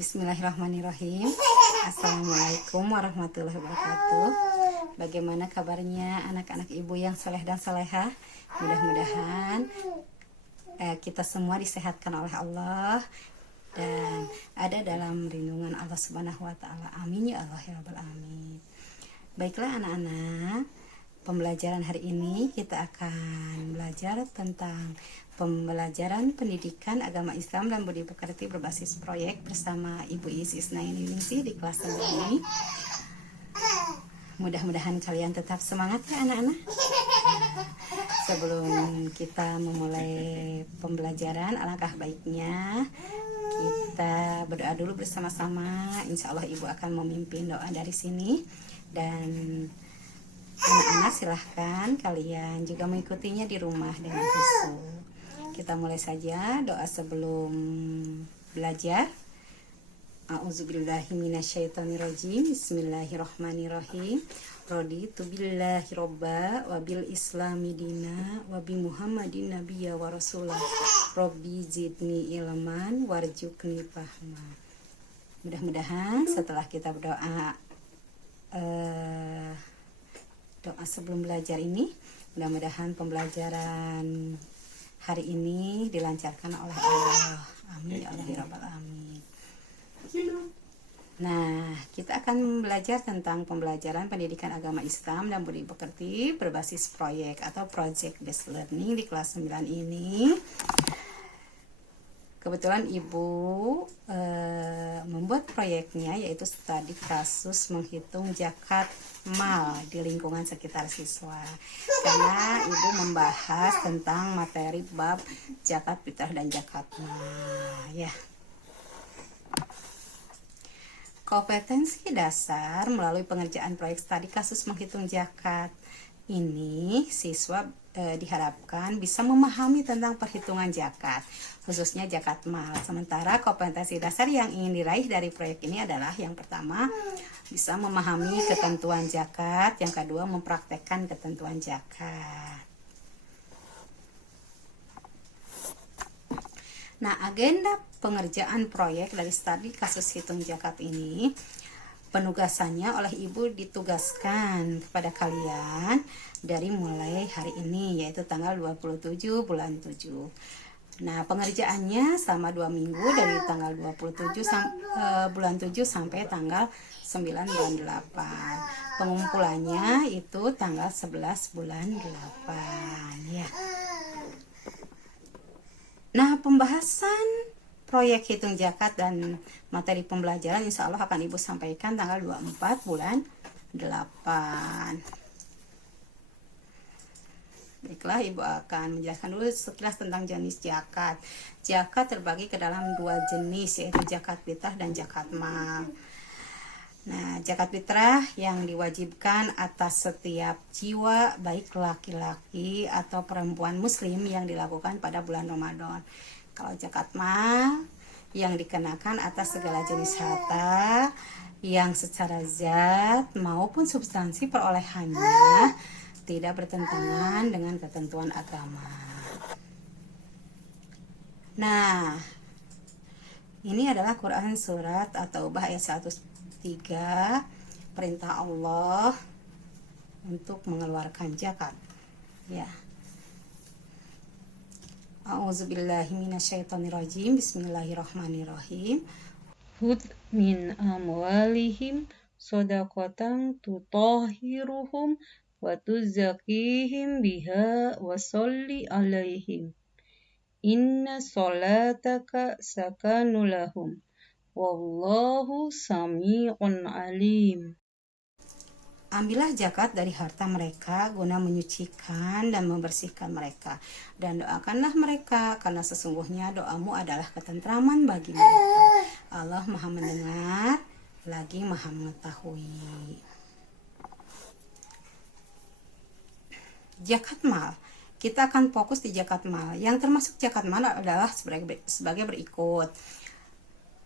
Bismillahirrahmanirrahim. Assalamualaikum warahmatullahi wabarakatuh. Bagaimana kabarnya anak-anak ibu yang soleh dan solehah? Mudah-mudahan kita semua disehatkan oleh Allah dan ada dalam lindungan Allah Subhanahu wa taala. Amin ya Allah ya rabbal alamin. Baiklah anak-anak, pembelajaran hari ini kita akan belajar tentang pembelajaran pendidikan agama Islam dan budi pekerti berbasis proyek bersama Ibu Isis Isnaini di kelas 9 ini. Mudah-mudahan kalian tetap semangat ya anak-anak. Sebelum kita memulai pembelajaran, alangkah baiknya kita berdoa dulu bersama-sama. Insya Allah Ibu akan memimpin doa dari sini, dan anak-anak silahkan kalian juga mengikutinya di rumah dengan khusyuk. Kita mulai saja doa sebelum belajar. A'udzubillahi minasyaitonirrajim. Bismillahirrahmanirrahim. Raditu billahi robba wa bil islami dina wa bi muhammadin nabiyya wa rasulah. Rabbi zidni ilman warjukni fahma. Mudah-mudahan setelah kita berdoa doa sebelum belajar ini, mudah-mudahan pembelajaran hari ini dilancarkan oleh Allah. Amin ya Allah ya rabbal alamin. Nah, kita akan belajar tentang pembelajaran pendidikan agama Islam dan budi pekerti berbasis proyek atau project based learning di kelas 9 ini. Kebetulan Ibu membuat proyeknya, yaitu studi kasus menghitung zakat mal di lingkungan sekitar siswa, karena Ibu membahas tentang materi bab zakat fitrah dan zakat mal ya. Kompetensi dasar melalui pengerjaan proyek studi kasus menghitung zakat ini, siswa diharapkan bisa memahami tentang perhitungan zakat, khususnya zakat mal. Sementara kompetensi dasar yang ingin diraih dari proyek ini adalah yang pertama, bisa memahami ketentuan zakat, yang kedua mempraktekkan ketentuan zakat. Nah, agenda pengerjaan proyek dari studi kasus hitung zakat ini, penugasannya oleh Ibu ditugaskan kepada kalian dari mulai hari ini, yaitu tanggal 27 bulan 7. Nah, pengerjaannya selama 2 minggu dari tanggal 27 bulan 7 sampai tanggal 9 bulan 8. Pengumpulannya itu tanggal 11 bulan 8 ya. Nah, pembahasan proyek hitung zakat dan materi pembelajaran insya Allah akan Ibu sampaikan tanggal 24 bulan 8. Baiklah, Ibu akan menjelaskan dulu sekilas tentang jenis zakat. Zakat terbagi ke dalam 2 jenis, yaitu zakat fitrah dan zakat mal. Nah, zakat fitrah yang diwajibkan atas setiap jiwa, baik laki-laki atau perempuan muslim, yang dilakukan pada bulan Ramadan. Kalau zakat mal yang dikenakan atas segala jenis harta yang secara zat maupun substansi perolehannya tidak bertentangan dengan ketentuan agama. Nah, ini adalah Quran surat At-Taubah ayat 103, perintah Allah untuk mengeluarkan zakat ya. A'udzubillahi minasyaitonirrajim. Bismillahirrahmanirrahim. Hud min amwalihim shadaqatan tutahhiruhum wa tuzakkihim biha wa sholli alaihim. Inna sholataka sakanu lahum. Wallahu sami'un alim. Ambillah zakat dari harta mereka guna menyucikan dan membersihkan mereka, dan doakanlah mereka, karena sesungguhnya doamu adalah ketentraman bagi mereka. Allah Maha mendengar lagi Maha mengetahui. Zakat mal, kita akan fokus di zakat mal. Yang termasuk zakat mal adalah sebagai berikut.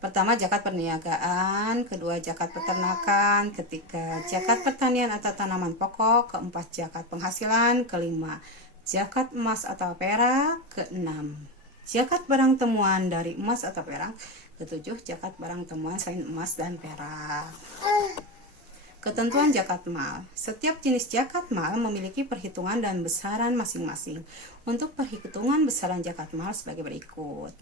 Pertama, zakat perniagaan. Kedua, zakat peternakan. Ketiga, zakat pertanian atau tanaman pokok. Keempat, zakat penghasilan. Kelima, zakat emas atau perak. Keenam, zakat barang temuan dari emas atau perak. Ketujuh, zakat barang temuan selain emas dan perak. Ketentuan zakat mal. Setiap jenis zakat mal memiliki perhitungan dan besaran masing-masing. Untuk perhitungan besaran zakat mal sebagai berikut.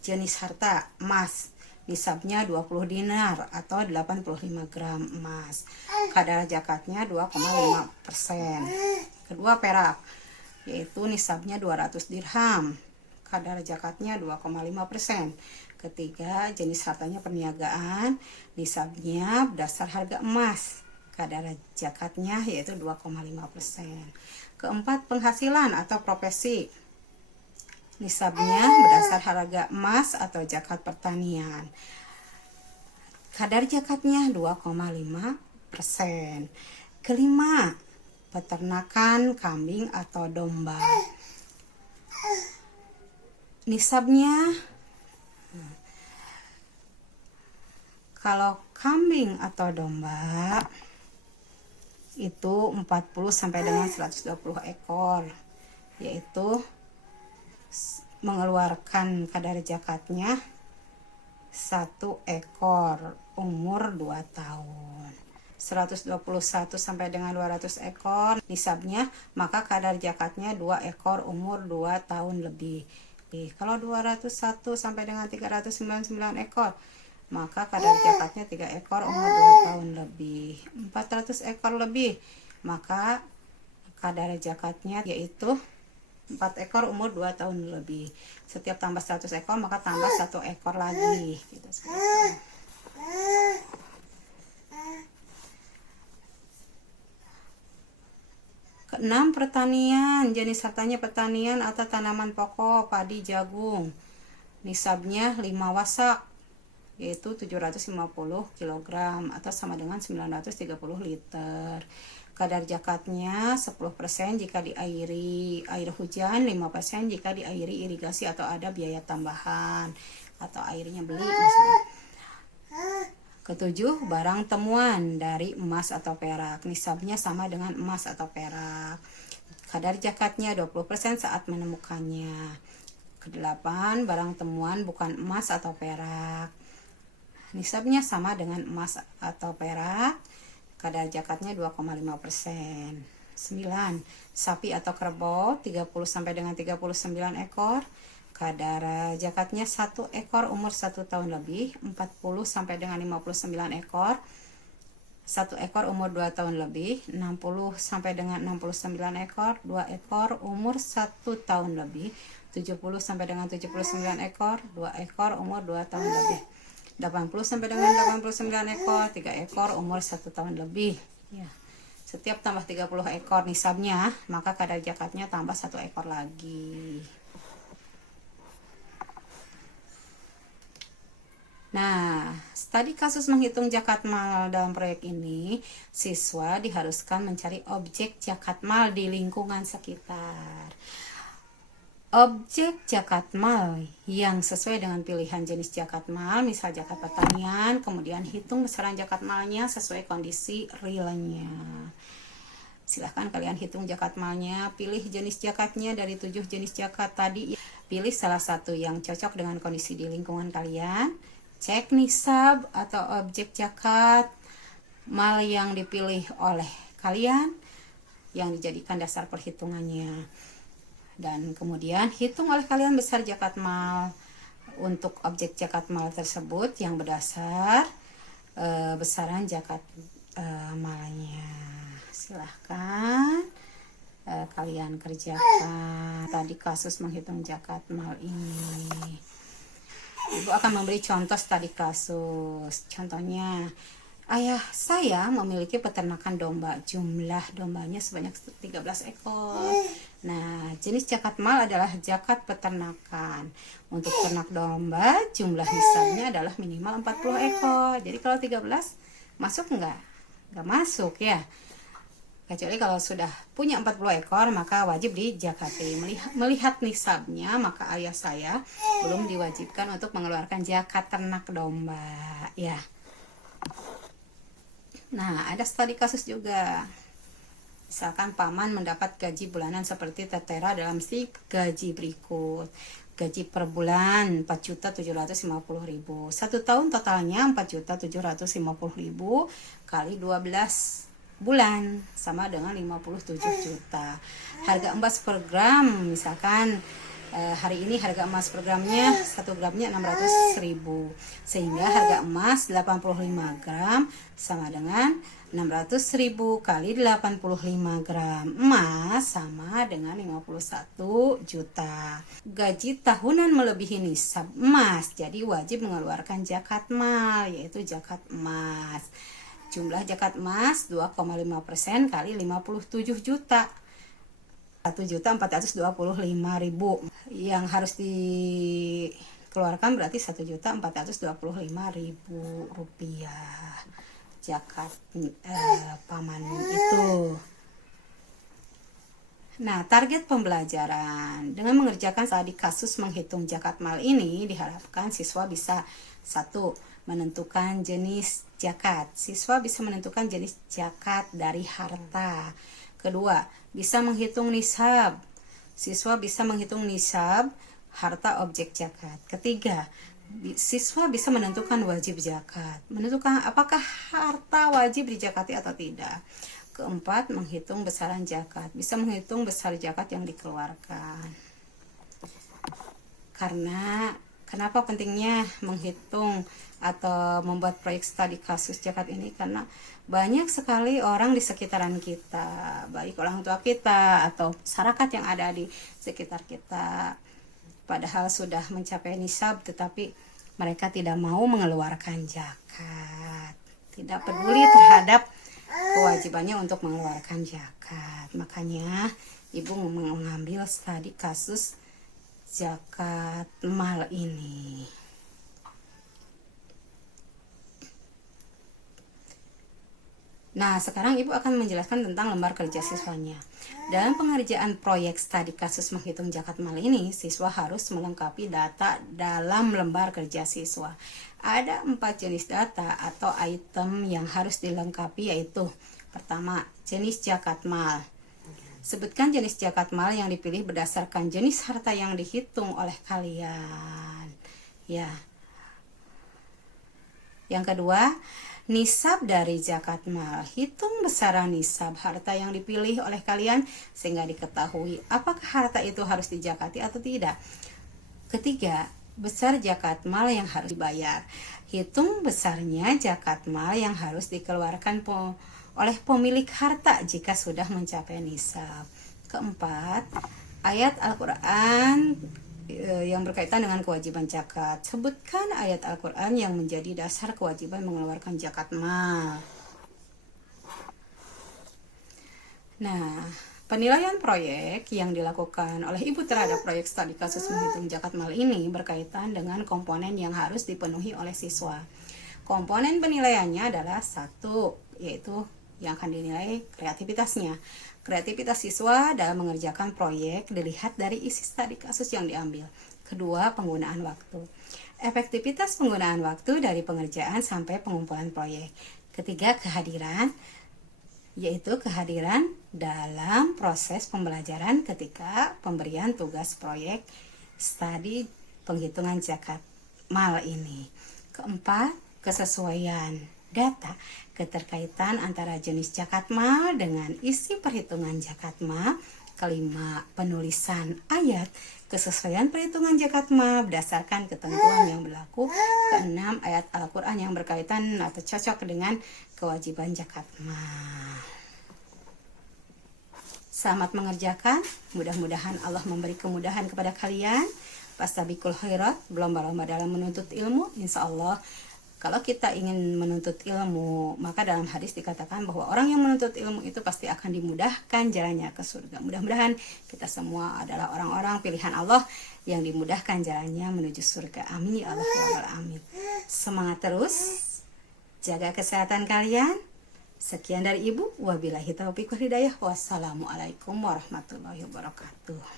Jenis harta, emas. Nisabnya 20 dinar atau 85 gram emas. Kadar zakatnya 2,5%. Kedua, perak, yaitu nisabnya 200 dirham. Kadar zakatnya 2,5%. Ketiga, jenis hartanya perniagaan, nisabnya berdasar harga emas. Kadar zakatnya yaitu 2,5%. Keempat, penghasilan atau profesi. Nisabnya berdasar harga emas atau zakat pertanian. Kadar zakatnya 2,5%. Kelima, peternakan kambing atau domba. Nisabnya, kalau kambing atau domba itu 40 sampai dengan 120 ekor, yaitu mengeluarkan kadar zakatnya 1 ekor umur 2 tahun. 121 sampai dengan 200 ekor nisabnya, maka kadar zakatnya 2 ekor umur 2 tahun lebih. Kalau 201 sampai dengan 399 ekor, maka kadar zakatnya 3 ekor umur 2 tahun lebih. 400 ekor lebih, maka kadar zakatnya yaitu 4 ekor umur 2 tahun lebih. Setiap tambah 100 ekor maka tambah 1 ekor lagi gitu. Keenam, pertanian. Jenis hartanya pertanian atau tanaman pokok, padi, jagung. Nisabnya 5 wasak, yaitu 750 kg atau sama dengan 930 liter. Kadar zakatnya 10% jika diairi air hujan, 5% jika diairi irigasi atau ada biaya tambahan atau airnya beli misalnya. Ketujuh, barang temuan dari emas atau perak. Nisabnya sama dengan emas atau perak. Kadar zakatnya 20% saat menemukannya. Kedelapan, barang temuan bukan emas atau perak. Nisabnya sama dengan emas atau perak. Kadar zakatnya 2,5%. 9, sapi atau kerbau 30 sampai dengan 39 ekor. Kadar zakatnya 1 ekor umur 1 tahun lebih. 40 sampai dengan 59 ekor. 1 ekor umur 2 tahun lebih. 60 sampai dengan 69 ekor. 2 ekor umur 1 tahun lebih. 70 sampai dengan 79 ekor. 2 ekor umur 2 tahun lebih. 80 sampai dengan 89 ekor. 3 ekor umur 1 tahun lebih. Ya. Setiap tambah 30 ekor nisabnya, maka kadar zakatnya tambah 1 ekor lagi. Nah, tadi kasus menghitung zakat mal dalam proyek ini, siswa diharuskan mencari objek zakat mal di lingkungan sekitar. Objek zakat mal yang sesuai dengan pilihan jenis zakat mal, misal zakat pertanian, kemudian hitung besaran zakat malnya sesuai kondisi realnya. Silahkan kalian hitung zakat malnya, pilih jenis zakatnya dari 7 jenis zakat tadi. Pilih salah satu yang cocok dengan kondisi di lingkungan kalian. Cek nisab atau objek zakat mal yang dipilih oleh kalian yang dijadikan dasar perhitungannya. Dan kemudian hitung oleh kalian besar zakat mal untuk objek zakat mal tersebut yang berdasar besaran zakat malnya. Silahkan kalian kerjakan tadi kasus menghitung zakat mal ini. Ibu akan memberi contoh tadi kasus. Contohnya, ayah saya memiliki peternakan domba. Jumlah dombanya sebanyak 13 ekor. Nah, jenis zakat mal adalah zakat peternakan. Untuk ternak domba, jumlah nisabnya adalah minimal 40 ekor. Jadi kalau 13, masuk enggak? Enggak masuk ya. Kecuali kalau sudah punya 40 ekor, maka wajib dizakati. Melihat nisabnya, maka ayah saya belum diwajibkan untuk mengeluarkan zakat ternak domba. Ya. Nah, ada studi kasus juga. Misalkan paman mendapat gaji bulanan seperti tertera dalam si gaji berikut. gaji per bulan 4.750.000. 1 tahun totalnya 4.750.000 kali 12 bulan sama dengan 57 juta. Harga emas per gram misalkan hari ini harga emas per gramnya 1 gramnya 600.000, sehingga harga emas 85 gram sama dengan 600.000 kali 85 gram emas sama dengan 51 juta. Gaji tahunan melebihi nisab emas, jadi wajib mengeluarkan zakat mal, yaitu zakat emas. Jumlah zakat emas 2,5% kali 57 juta. 1.425.000 yang harus dikeluarkan berarti 1.425.000 rupiah zakat paman itu. Nah, target pembelajaran dengan mengerjakan studi kasus menghitung zakat mal ini diharapkan siswa bisa 1. Menentukan jenis zakat. Siswa bisa menentukan jenis zakat dari harta. Kedua, bisa menghitung nisab. Siswa bisa menghitung nisab harta objek zakat. Ketiga, siswa bisa menentukan wajib zakat. Menentukan apakah harta wajib dizakati atau tidak. Keempat, menghitung besaran zakat. Bisa menghitung besar zakat yang dikeluarkan. Karena kenapa pentingnya menghitung atau membuat proyek studi kasus zakat ini? Karena banyak sekali orang di sekitaran kita, baik orang tua kita atau masyarakat yang ada di sekitar kita, padahal sudah mencapai nisab tetapi mereka tidak mau mengeluarkan zakat, tidak peduli terhadap kewajibannya untuk mengeluarkan zakat. Makanya ibu mengambil studi kasus zakat mal ini. Nah, sekarang ibu akan menjelaskan tentang lembar kerja siswanya. Dalam pengerjaan proyek studi kasus menghitung zakat mal ini, siswa harus melengkapi data dalam lembar kerja siswa. Ada 4 jenis data atau item yang harus dilengkapi, yaitu pertama, jenis zakat mal. Sebutkan jenis zakat mal yang dipilih berdasarkan jenis harta yang dihitung oleh kalian. Ya. Yang kedua, nisab dari zakat mal. Hitung besaran nisab harta yang dipilih oleh kalian sehingga diketahui apakah harta itu harus dizakati atau tidak. Ketiga, besar zakat mal yang harus dibayar. Hitung besarnya zakat mal yang harus dikeluarkan oleh pemilik harta jika sudah mencapai nisab. Keempat, ayat Al-Quran yang berkaitan dengan kewajiban zakat. Sebutkan ayat Al-Quran yang menjadi dasar kewajiban mengeluarkan zakat mal. Nah, penilaian proyek yang dilakukan oleh ibu terhadap proyek studi kasus menghitung zakat mal ini berkaitan dengan komponen yang harus dipenuhi oleh siswa. Komponen penilaiannya adalah 1, yaitu yang akan dinilai kreativitasnya. Kreativitas siswa dalam mengerjakan proyek dilihat dari isi studi kasus yang diambil. Kedua, penggunaan waktu. Efektivitas penggunaan waktu dari pengerjaan sampai pengumpulan proyek. Ketiga, kehadiran, yaitu kehadiran dalam proses pembelajaran ketika pemberian tugas proyek studi penghitungan zakat mal ini. Keempat, kesesuaian data, keterkaitan antara jenis zakat mal dengan isi perhitungan zakat mal. Kelima, penulisan ayat, kesesuaian perhitungan zakat mal berdasarkan ketentuan yang berlaku. Keenam, ayat Al-Quran yang berkaitan atau cocok dengan kewajiban zakat mal. Selamat mengerjakan, mudah-mudahan Allah memberi kemudahan kepada kalian. Fastabiqul khairat, berlomba-lomba dalam menuntut ilmu. Insya Allah, kalau kita ingin menuntut ilmu, maka dalam hadis dikatakan bahwa orang yang menuntut ilmu itu pasti akan dimudahkan jalannya ke surga. Mudah-mudahan kita semua adalah orang-orang pilihan Allah yang dimudahkan jalannya menuju surga. Amin ya Allah ya Rabbal Alamin. Semangat terus, jaga kesehatan kalian. Sekian dari Ibu, wabillahi taufiq wal hidayah. Wassalamualaikum warahmatullahi wabarakatuh.